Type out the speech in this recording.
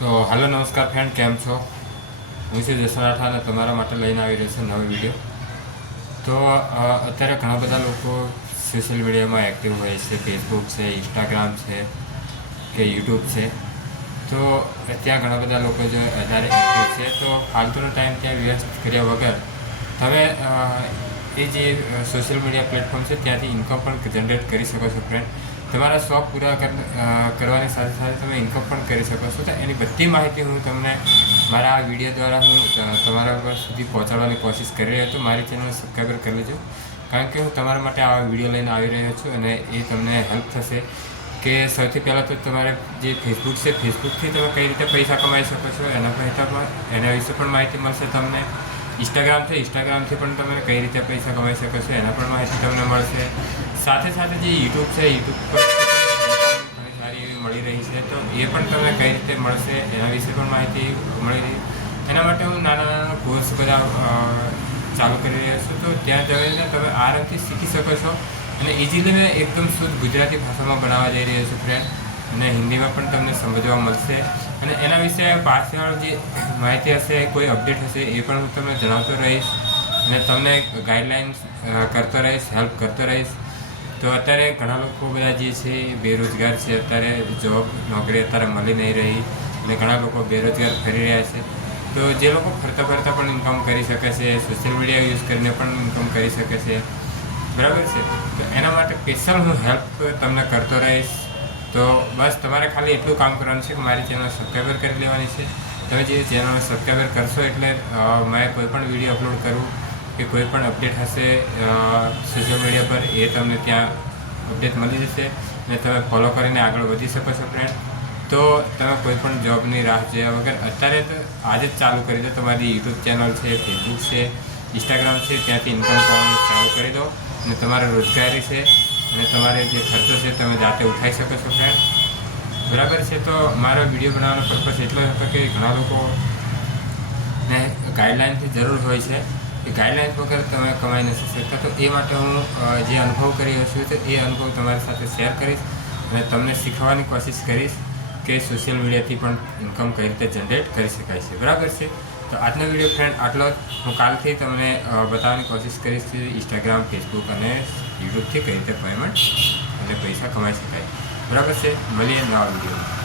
તો હાલો નમસ્કાર ફ્રેન્ડ, કેમ છો? હું છું જસન રાઠા અને તમારા માટે લઈને આવી રહ્યો છું નવો વિડીયો. તો અત્યારે ઘણા બધા લોકો સોશિયલ મીડિયામાં એક્ટિવ હોય છે. ફેસબુક છે, ઇન્સ્ટાગ્રામ છે કે યુટ્યુબ છે. તો ત્યાં ઘણા બધા લોકો જો વધારે એક્ટિવ છે, તો ફાલતુનો ટાઈમ ત્યાં વ્યસ્ત કર્યા વગર તમે એ જે સોશિયલ મીડિયા પ્લેટફોર્મ છે ત્યાંથી ઇન્કમ પણ જનરેટ કરી શકો છો ફ્રેન્ડ. તમારા શોખ પૂરા કરવાની સાથે સાથે તમે ઇન્કમ પણ કરી શકો છો. તો એની બધી માહિતી હું તમને મારા આ વિડીયો દ્વારા હું તમારા પર સુધી પહોંચાડવાની કોશિશ કરી રહ્યો છું. મારી ચેનલ સબસ્ક્રાઈબર કરી લેજો, કારણ કે હું તમારા માટે આવા વિડીયો લઈને આવી રહ્યો છું અને એ તમને હેલ્પ થશે કે સૌથી પહેલાં તો તમારે જે ફેસબુક છે, ફેસબુકથી તમે કઈ રીતે પૈસા કમાઈ શકો છો એના વિશે પણ માહિતી મળશે તમને. ઇન્સ્ટાગ્રામ છે, ઇન્સ્ટાગ્રામથી પણ તમે કઈ રીતે પૈસા કમાઈ શકો છો એના પણ માહિતી તમને મળશે. સાથે સાથે જે યુટ્યુબ છે, યુટ્યુબ પર ઘણી સારી એવી મળી રહી છે, તો એ પણ તમે કઈ રીતે મળશે એના વિશે પણ માહિતી મળી રહી. એના માટે હું નાના નાના કોર્સ બધા ચાલુ કરી રહ્યો છું. તો ત્યાં જઈને તમે આરામથી શીખી શકો છો અને ઇઝીલી મેં એકદમ શુદ્ધ ગુજરાતી ભાષામાં ભણાવવા જઈ રહ્યો છું ફ્રેન્ડ, અને હિન્દીમાં પણ તમને સમજવા મળશે. અને એના વિશે પાછળ જે માહિતી હશે, કોઈ અપડેટ હશે એ પણ હું તમને જણાવતો રહીશ અને તમને ગાઈડલાઇન્સ કરતો રહીશ, હેલ્પ કરતો રહીશ. તો અત્યારે ઘણા લોકો બધા જે છે એ બેરોજગાર છે. અત્યારે નોકરી અત્યારે મળી નહીં રહી અને ઘણા લોકો બેરોજગાર ફરી રહ્યા છે. તો જે લોકો ફરતા ફરતા પણ ઇન્કમ કરી શકે છે, સોશિયલ મીડિયા યુઝ કરીને પણ ઇન્કમ કરી શકે છે, બરાબર છે. તો એના માટે સ્પેશિયલ હું હેલ્પ તમને કરતો રહીશ. તો બસ તમારે ખાલી એટલું કામ કરવાનું છે કે મારી ચેનલ સબસ્ક્રાઈબર કરી લેવાની છે. તમે જે ચેનલ સબસ્ક્રાઈબર કરશો એટલે મેં કોઈ પણ વિડીયો અપલોડ કરું કે કોઈ પણ અપડેટ હશે સોશિયલ મીડિયા પર, એ તમને ત્યાં અપડેટ મળી જશે અને તમે ફોલો કરીને આગળ વધી શકો છો ફ્રેન્ડ. તો તમે કોઈ પણ જોબની રાહ જોયા વગર અત્યારે તો આજે જ ચાલુ કરી દો. તમારી યુટ્યુબ ચેનલ છે, ફેસબુક છે, ઇન્સ્ટાગ્રામ છે, ત્યાંથી ઇન્કમ કરવાનું ચાલુ કરી દો અને તમારે રોજગારી છે અને તમારે જે ખર્ચો છે તમે જાતે ઉઠાવી શકો છો ફ્રેન્ડ, બરાબર છે. તો મારો વિડીયો બનાવવાનો પર્પઝ એટલો હતો કે ઘણા લોકોને ગાઈડલાઇન્સની જરૂર હોય છે. એ ગાઈડલાઇન્સ વગર તમે કમાઈ નથી શકતા. તો એ માટે હું જે અનુભવ કરી રહ્યો છું તો એ અનુભવ તમારી સાથે શેર કરીશ અને તમને શીખવાની કોશિશ કરીશ કે સોશિયલ મીડિયાથી પણ ઇન્કમ કઈ રીતે જનરેટ કરી શકાય છે, બરાબર છે. તો આજનો વિડીયો ફ્રેન્ડ આટલો જ. હું કાલથી તમને બતાવવાની કોશિશ કરીશ કે ઇન્સ્ટાગ્રામ, ફેસબુક અને યુટ્યુબથી કઈ રીતે પેમેન્ટ અને પૈસા કમાઈ શકાય, બરાબર છે. મળીએ નવા વિડીયોમાં.